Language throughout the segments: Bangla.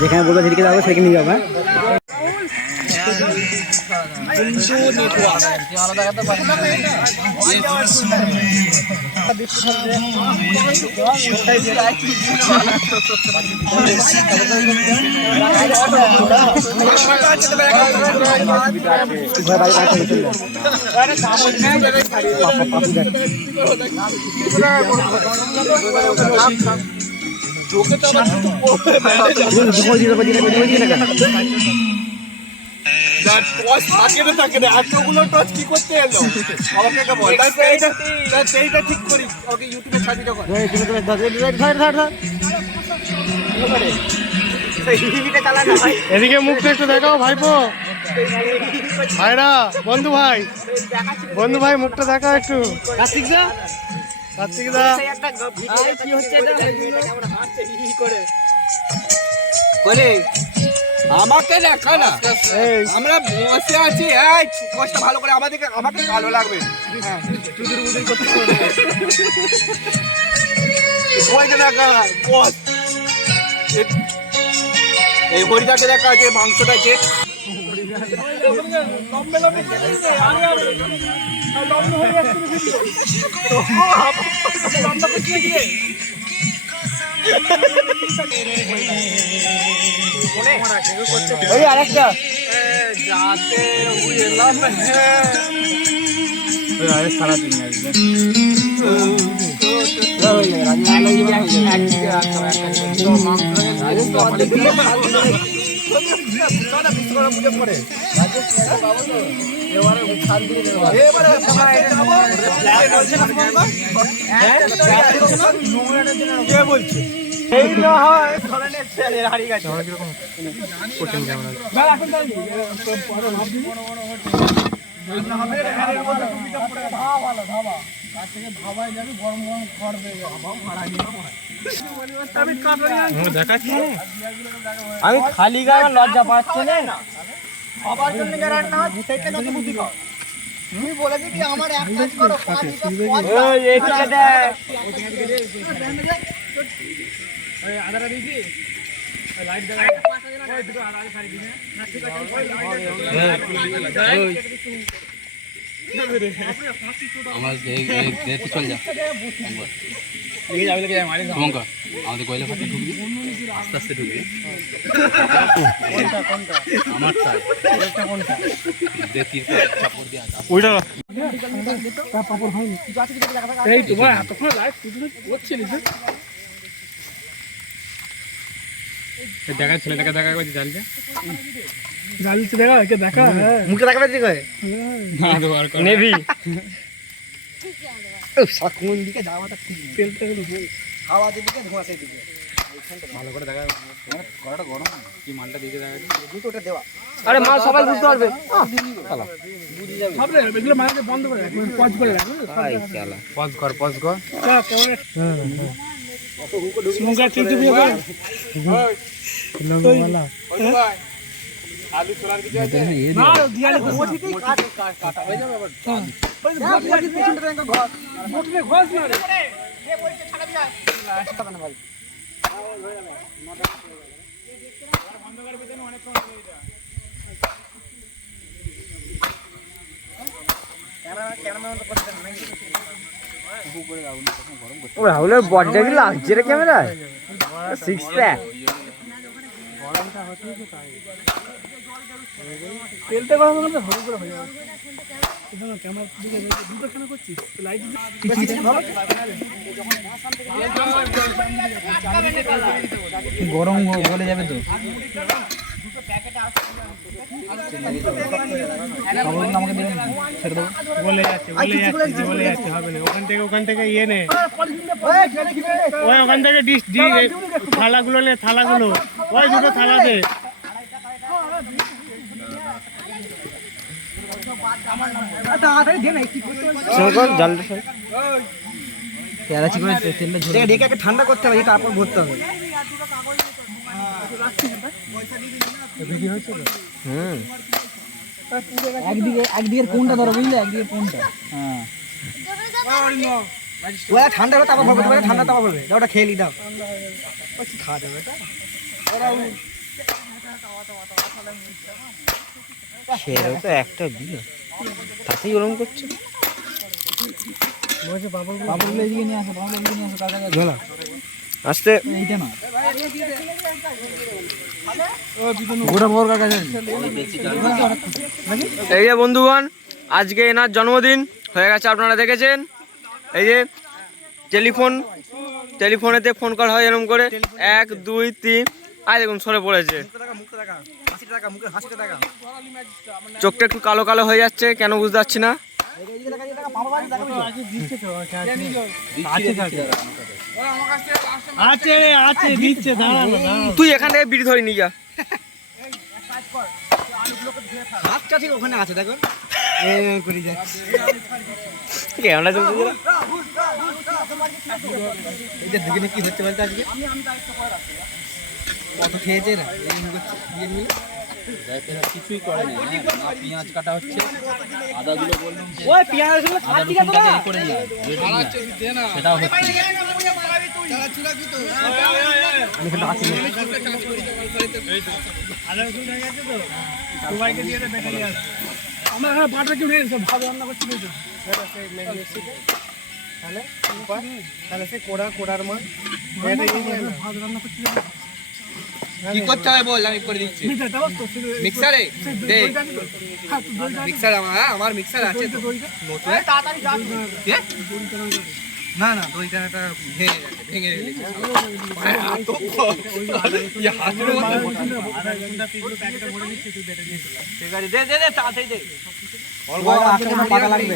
যেখানে বলবো সেদিকে যাবো সেদিকে নিয়ে যাবো। থাকে না এতগুলো টচ কি করতে এলো আমাকে বল সেইটা ঠিক করি ওকে ইউটিউবে ছাড়বি যখন এদিকে মুখটা একটু দেখাও ভাইপো ভাইরা বন্ধু ভাই মুখটা দেখাও একটু। কার্তিক দা আমাকে দেখা না আমরা বসে আছি কষ্ট ভালো করে আমাকে ভালো লাগবে এই হরিদাকে দেখা যে মাংসটাকে আরেকটা সারাদিন বলছে এই না হয় ধরনের ছেলে হারিয়ে গেছে কঠিন ক্যামেরা আমি খালি গায়ে লজ্জা পাচ্ছি না সবার জন্য রান্না হয় তুমি বলে দিবি আমার এক কাজ করো আধাটা দিয়েছি লাইট দুটো আধারে সারি দিনে না ঠিক আছে আমার চল যা আমাদের কয়লা ফাটে ঢুকবি আস্তে আস্তে ঢুকবি আমার দেখা ছেলেটাকে দেখা করছি জালটা জালছে দেখা দেখা মুখে দেখাবে নেভি কোন দিকে যাওয়াটা হাওয়া দিকে ধোঁয়া সেই দিকে ভালো করে দেখা কড়াটা গরম কি মালটা দিকে দেখা দুটোটা দেওয়া আরে মাল সবাই বুঝতে পারবে বুঝে যাবে সব এগুলো মালকে বন্ধ করে রাখ পজ করে রাখ পজ কর স্মোকার ঠিক দিবি হবে লগোওয়ালা আলু ছোলার কিছু আছে না দিয়ালে কোঠিতেই কাটা হয়ে যাবে আবার কোঠির পেছনটা দেখো ঘর মোটরে ঘষ না রে এ বলতে ছাড়াবি না না ভাই বন্ধ করে পেছনে অনেক কম হয়ে যায় ক্যামেরা তো করতে নাকি ও রাহুলের বডটা কি লাগছে রে ক্যামেরায় 6 প্যাক গরমটা হচ্ছে তো তাই তেলটা গরম করলে হলুদ করে হয়ে যাবে এখানে ক্যামেরা দিকে দুটো কেন করছিস লাইট গরম গলে যাবে তো বলে যাচ্ছে হবে না ওখান থেকে ইয়ে নে ওখান থেকে ডিশ থালাগুলো নে থালাগুলো ওই দুটো থালা দে ঠান্ডা করতে হবে তারপর ভরতে হবে একদিকের কোনটা ধরো বুঝলে, একদিকের কোনটা। হ্যাঁ ওরা ঠান্ডা হলে তারপর ভরবে, ওরা ঠান্ডা তারপর ভরবে, ওটা খেয়ে নি দাও। কি খাওয়া যাবে এটা? সেও তো একটা বিয়ে তাতেই ওরম করছে। বাবুগুলো এদিকে নিয়ে আসো, বাবুগুলো এদিকে নিয়ে আসো, কাকা ঝোলা আসতে এইটা না গোটা ভোর কাকা জানি। এই যে বন্ধুগণ, আজকে এনার জন্মদিন হয়ে গেছে, আপনারা দেখেছেন। এই যে টেলিফোনেতে ফোন কল হয় এরকম করে 1 2 3, আর দেখুন সরে পড়েছে, চোখটা একটু কালো কালো হয়ে যাচ্ছে, কেন বুঝতে পারছি না। তুই এখান থেকে বিড়ি ধরে নিয়ে যা। হাতটা ঠিক ওখানে আছে দেখুন, করে যাচ্ছে ক্যামেরা চলছে যে। এটা দুজনে কি হচ্ছে বলতে আজকে কত খেয়েছে না কিছুই করে না, না পেঁয়াজ কাটা হচ্ছে, আদাগুলো বললাম যে ওই পেঁয়াজ আদা রসুন কাটা করে নিয়ে সেটাও হচ্ছে আমার এখানে বাটা কেউ নেই, সব ভালো রান্না করছি তো। তাহলে সে কোড়ার মা ভালো রান্না করছি কি করতে হবে বল, আমি করে দিচ্ছি। মিক্সারে দে, মিক্সার আমার মিক্সার আছে তো নতুন। না না দইটা একটা ভেঙে ফেলেছে। ঠিক আছে, দে দে দে, তাড়াতাড়ি দে। পাতা লাগবে,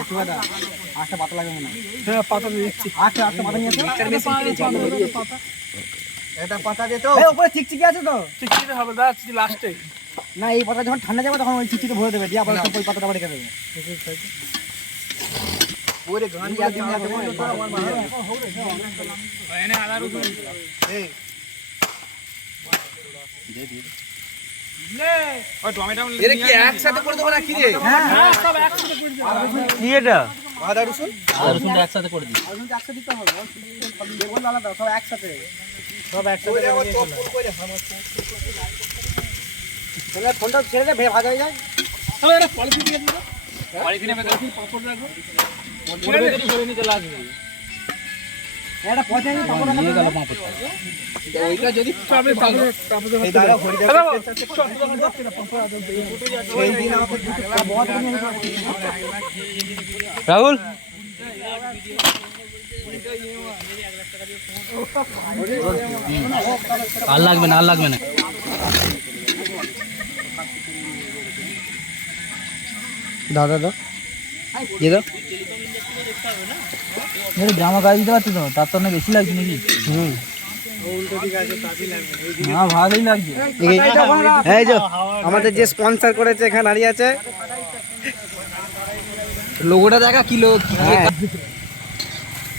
আটটা পাতা লাগবে মনে হয়। হ্যাঁ পাতা দিয়ে দিচ্ছি। আটটা পাতা নিয়ে আসো। পাতা এটা পাতা দে তো, উপরে চিকচিকি আছে তো। চিকিতে হবে দা, চিকি লাস্টে। না এই পাতা যখন ঠান্ডা যাবে তখন ওই চিকচিতে ভরে দেবে, দিয়ে আবার ওই পাতাটা আবার রেখে দেবে। ওরে গান দিয়া দিন যাবে এনে আদা রসুন এই লে ওই টমেটো এর কি একসাথে করে দেবো না কি রে? হ্যাঁ সব একসাথে করে দিও। কি এটা? আদা রসুন আদা রসুনটা একসাথে করে দিই। আর কিন্তু একসাথে দিতে হবে, বেগুন আলাদা সব একসাথে করে আবার চপ করে হামাচ্ছে। তাহলে ফোনটা ছেড়ে দে, ভাজা হয়ে যায়। তাহলে এটা পলিথিন দিয়ে দিও, পলিথিনে বেঁধে রাখি, পাপড় রাখো, পলিথিনে ধরে নিতে লাগবে। এটা পচে নি পাপড় নিয়ে গেল পাঁপড়টা। ওইটা যদি আপনি পাপড় এই দাঁড়া হয়ে যাবে। এই দিন আমাকে দুটো বহুত রাহুল আর লাগবে না, আর লাগবে না। দাদা দাও, দিয়ে দাও। জামা গায়ে দিতে পারছি তো, তার তো অনেক বেশি লাগছে নাকি? না ভালোই লাগছে। এই যে আমাদের যে স্পন্সর করেছে এখানে দাঁড়িয়ে আছে, লোগোটা দেখা কি লোক।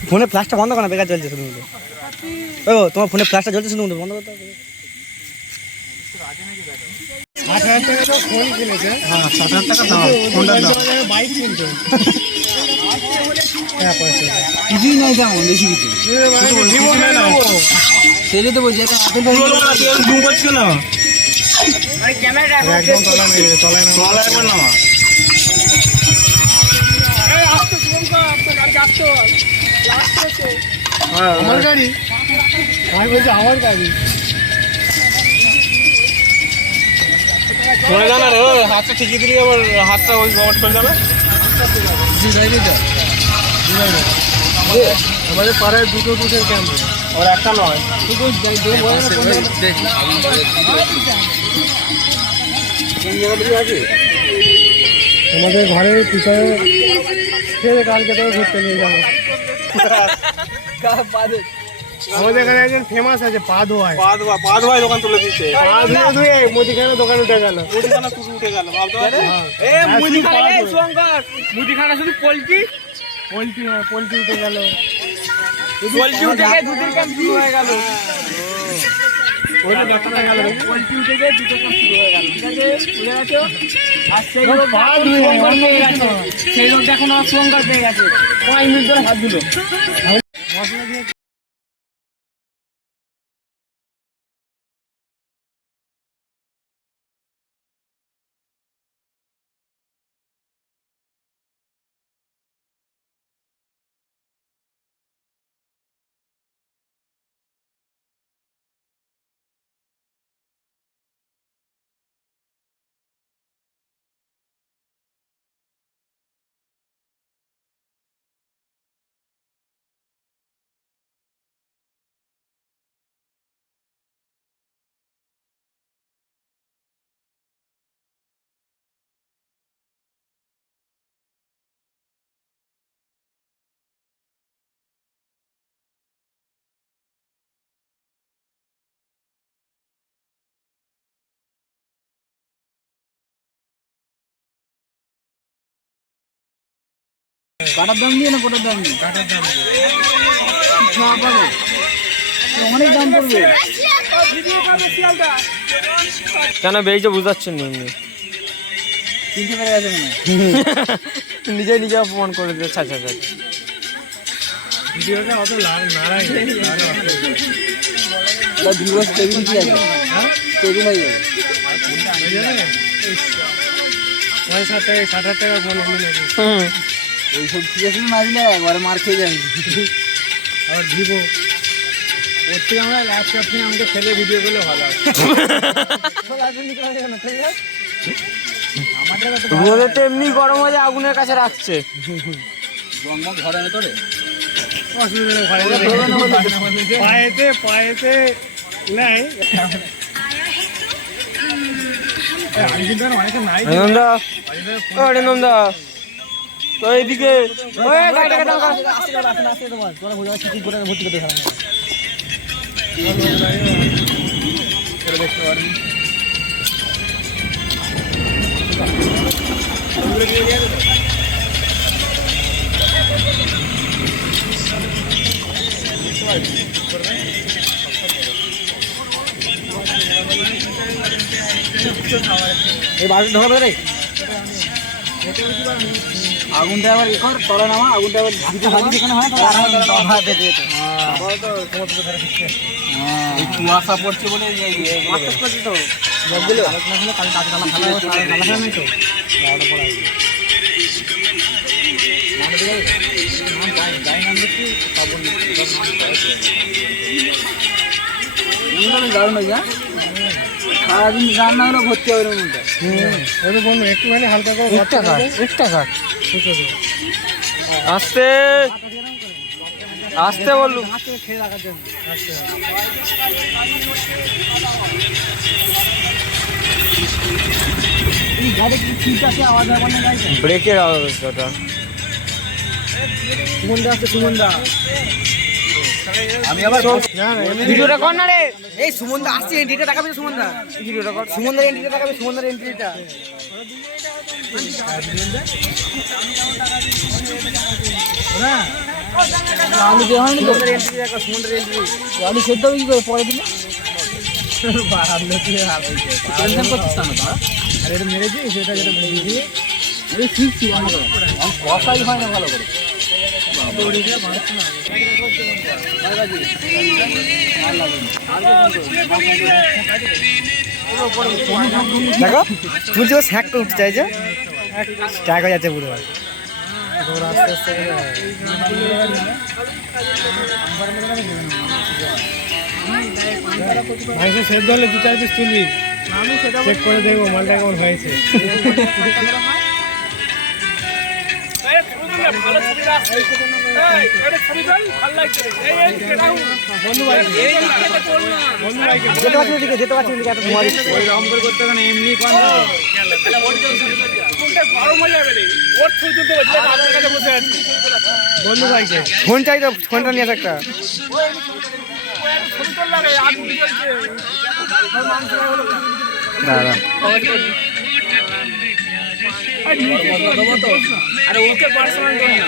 ফোনে ফ্ল্যাশটা বন্ধ কর না, বেকার চলছে শুধু। ও তোমার ফোনে ফ্ল্যাশটা জ্বলছে শুধু, বন্ধ করতে হবে। 8,000 টাকা তো ফোন কিনেছে। হ্যাঁ 7,000 টাকা দাও ফোনটা দাও। বাইক কিনতে কিছুই নাই তেমন বেশি কিছু, সেটা তো বলছি। জুম করছো না, একদম তলায় না। আমার গাড়ি, আমি বলছি আমার গাড়ি। চলে যাবে রে, হাতটা ঠিকই দিলি আবার হাতটা ওই গমট করে যাবে। আমাদের পাড়ায় দুটো ক্যাম্প, ওর একটা নয়। আমাদের ঘরের পিছনে ছেড়ে কালকে থেকে ঘুরতে নিয়ে যাবো। আমাদের এখানে একজন ফেমাস আছে, পা ধোয়ায়। পা ধোয়াই দোকান তুলে দিচ্ছে। পা ধুয়ে ধুয়ে মুদিখানা দোকান উঠে গেল। মুদিখানা তুলে উঠে গেল, ভাবতে পারছিস? মুদিখানা শুধু পোল্ট্রি পোল্ট্রি উঠে গেল। উঠে গিয়ে দুধের ক্যাম্প শুরু হয়ে গেল। পোল্ট্রি উঠে গিয়ে দুটো ক্যাম্প শুরু হয়ে গেল। ঠিক আছে, বুঝে গেছো? আর সেই লোকটা এখন সোমবার পেয়ে গেছে, সেই লোকটা এখন আর সোমবার পেয়ে গেছে 5 মিনিট ধরে হাত দিল। কাটার দাম দিয়ে না কোটার দাম দিয়ে? কাটার দাম অনেক দাম পড়বে। কেন বেরিয়েছে বুঝতে পারছেন না এমনি কিনতে পেরে গেছে মনে নিজে নিজে অপমান করে দিচ্ছে। আচ্ছা আচ্ছা ভিডিওটা অত লাভ নাড়াই ভিউয়ার্স টেবিল কি আছে? টেবিল হয়ে যাবে। 60 টাকা ফোন কিনে নেবে এইসব ঠিক আছে না দিলে একবারে মার খেয়ে যাবে। আর ভিভো ওর থেকে আমরা ল্যাপটপ নিয়ে আমাকে ফেলে ভিডিও করলে ভালো হয়। রোদে তো এমনি গরম হয়ে যায়, আগুনের কাছে রাখছে। জঙ্গল ঘরের ভেতরে পায়েতে পায়েতে নাই আনন্দা আনন্দা তো এইদিকে এই বাড়ি ঢোকা রে আগুনটা আবার কর তলা নামা, আগুনটা আবার দিতে ভাবি যেখানে হয় তাহলে আরাম দফা পেতে যেত। এই কুয়াশা পড়ছে বলে মাছ করছে তো সবগুলো কাল কাজ কালা ভালো ভালো নাই তো বড় পড়া আছে মানে দিকে নাম গাই নাম দিচ্ছি সাবন নিয়ে দারুণ হয়ে যা সারাদিন রান্না হলো ভর্তি হবে এর মধ্যে। ওই তো বলবো একটুখানি হালকা করে একটা কাট আস্তে আস্তে বললু খেয়ে রাখার জন্য গাড়ি কি ঠিক আছে? আওয়াজ হবে না গাড়িতে? ব্রেকের আওয়াজটা সুমনদা আছে, সুমনদা আমি আবার ভিডিওটা কর না রে। এই সুমনদা আসছে, এন্ট্রিটা দেখাবে সুমনদা, ভিডিওটা কর। সুমনদার এন্ট্রিটা দেখাবে, সুমনদার এন্ট্রিটা আলু দেওয়া হয়নি তো? এন্ট্রি দেখা, সুমনদার এন্ট্রি। আলু সেদ্ধ হবে কি করে পরে দিলে? টেনশন করছিস না তো? আর এটা মেরেছি সেটা যেটা মেরেছি এই শিখছি রান্না করা, কষাই হয় না ভালো করে। দেখো বুঝছো স্যাক করে উঠতে চাইছে, স্ট্যাক হয়ে যাচ্ছে পুরো। আস্তে আস্তে মাংস সেদ্ধ হলে 2-4 পিস তুলবি, চেক করে দেখবো মালটা কেমন হয়েছে। যেতে পারছি ওদিকে, যেতে পারছি ওদিকে, এত ধোঁয়া দিচ্ছে। ওই রকম করে করতে হবে না, এমনি কর না। বন্ধু ভাইকে ফোন চাই তো, ফোনটা নিয়ে আস একটা। দাদা আরে ওকে পার্সোনাল কর না।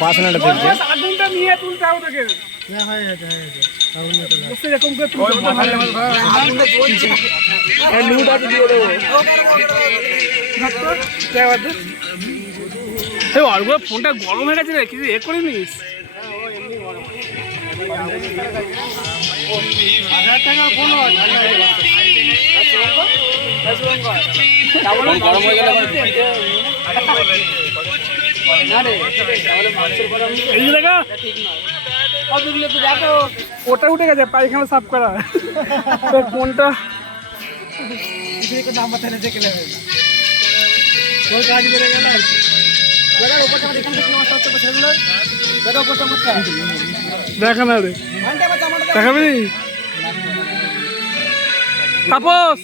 পার্সোনালটা দেখছে। আগুনটা নিয়ে তুলতে হবে তোকে। এরকম করে তুমি লুটা দিয়ে দেবো অল্প ফোনটা গরম হয়ে গেছে রে কিছু এ করে নিস গরম হয়ে গেলে এই যে দেখো ওটা উঠে গেছে পায়খানা সাফ করা কোনটা দেখা না রে দেখাবি তাপস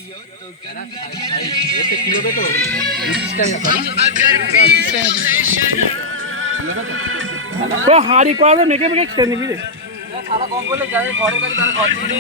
হাড়ি করা মেখে মেখে খেয়ে নিবি রে কম বলে যাবে ঘরে কাছে তারা ঘর থেকে